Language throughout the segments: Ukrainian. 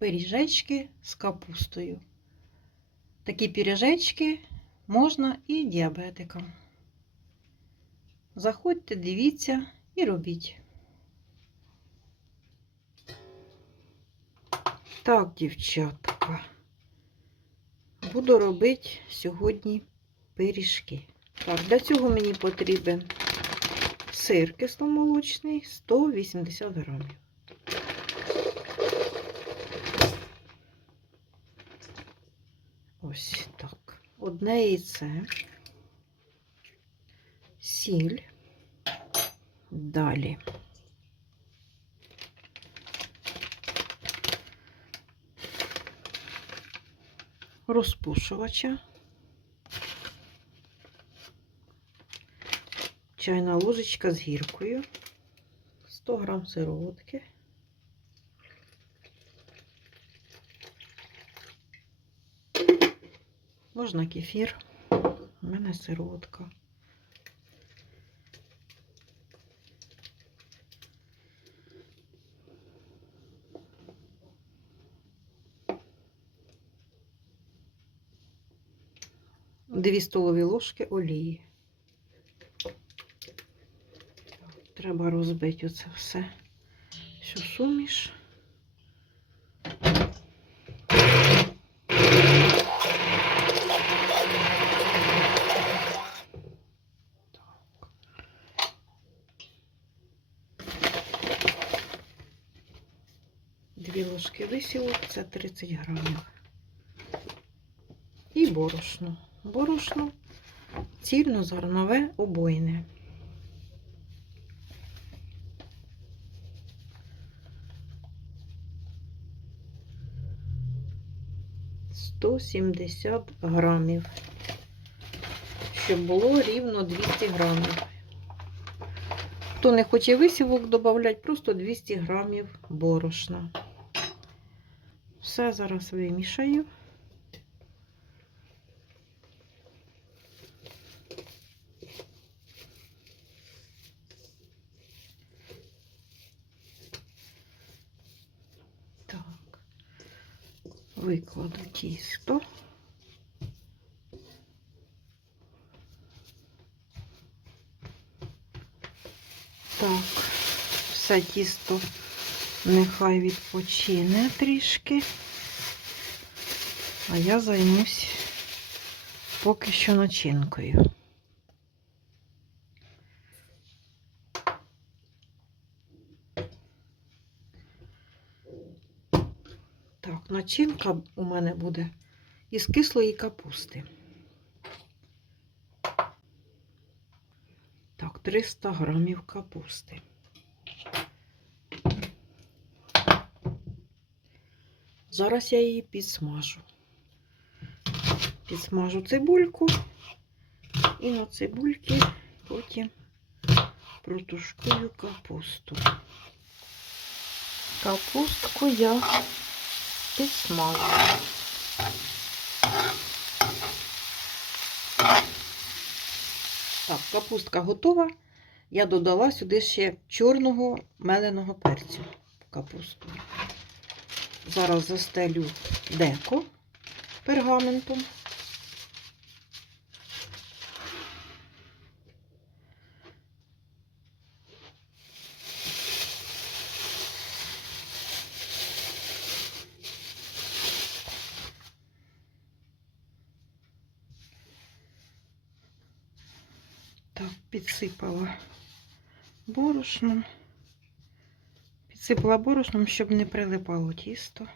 пиріжечки з капустою. Такі пиріжечки можна і діабетикам. Заходьте, дивіться і робіть. Так, дівчатка, буду робити сьогодні пиріжки. Так, для цього мені потрібен сир кисломолочний 180 грамів. Ось так. Одне яйце, сіль, далі. Розпушувача. Чайна ложечка з гіркою. 100 грам сироватки. Можна кефір. У мене сироватка. Дві столові ложки олії. Треба розбити оце все, що суміш. Дві ложки висілок, це 30 грамів. І борошно. Борошно цільнозернове обойне. Сто сімдесят грамів, щоб було рівно 200 грамів. Хто не хоче висівок додати, просто 200 грамів борошна. Все зараз вимішаю. Так, викладу тісто. Так, все тісто Нехай відпочине трішки. А я займусь поки що начинкою. Так, начинка у мене буде із кислої капусти. Так, 300 грамів капусти. Зараз я її підсмажу. Підсмажу цибульку і на цибульки потім протушкую капусту. Капустку я підсмажу. Так, капустка готова. Я додала сюди ще чорного меленого перцю капусту. Зараз застелю деко пергаментом. Так, підсипала борошном. Підсипала борошном, щоб не прилипало тісто.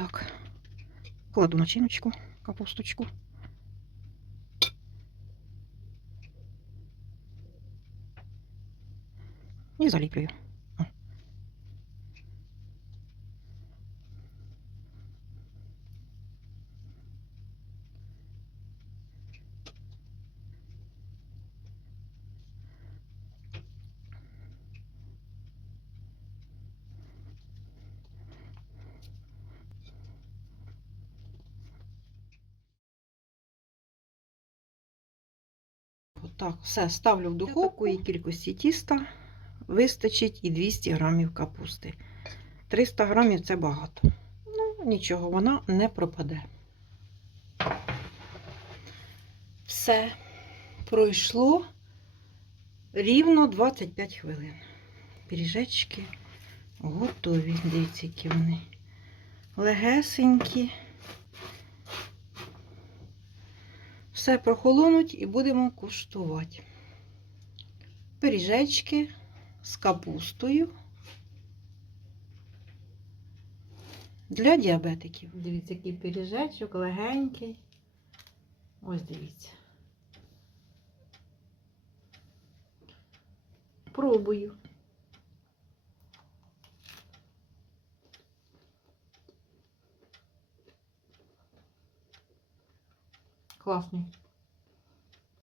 Так. Кладу начиночку, капусточку. І заліплюю. О. Отак, все ставлю в духовку. Такої кількості тіста вистачить і 200 грамів капусти. 300 грамів це багато. Ну, нічого, вона не пропаде. Все пройшло рівно 25 хвилин. Пиріжечки готові. Дивіться, які вони легесенькі. Все прохолонуть і будемо куштувати. Пиріжечки з капустою. Для діабетиків. Дивіться, який пиріжечок, легенький. Ось дивіться. Пробую. Класний.